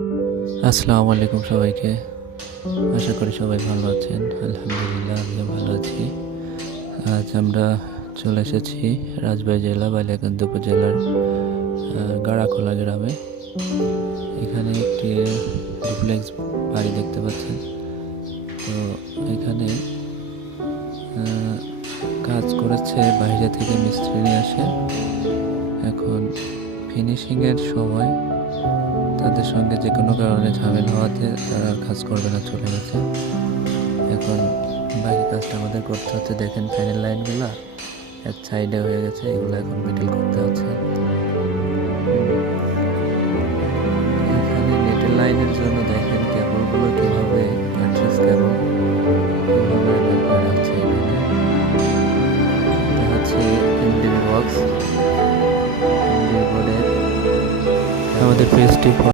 আসসালামু আলাইকুম সবাইকে। আশা করি সবাই ভালো আছেন। আলহামদুলিল্লাহ আমিও ভালো আছি। আজ আমরা চলে এসেছি রাজবাড়ী জেলা বালিয়াকান্দি উপজেলার গাড়াখোলা গ্রামে। এখানে একটি ডুপ্লেক্স বাড়ি দেখতে পাচ্ছেন। তো এখানে কাজ করেছে বাইরে থেকে মিস্ত্রি নিয়ে আসে। এখন ফিনিশিংয়ের সময় তাদের সঙ্গে যে কোনো কারণে ঝামেলা হওয়াতে তারা কাজ করবে না, চলে গেছে। এখন বাকি কাজটা আমাদের করতে হচ্ছে। দেখেন ফ্যানের লাইনগুলো এক সাইডে হয়ে গেছে, এগুলো এখন মিডল করতে হচ্ছে। এখানে নেটের লাইনের জন্য দেখেন কেবলগুলো কীভাবে অ্যাড্রেস কেবল কীভাবে ব্যবহার আছে। এখানে এটা হচ্ছে এমডিবি বক্স, এমডিবি বোর্ডের। আমাদের পেজটি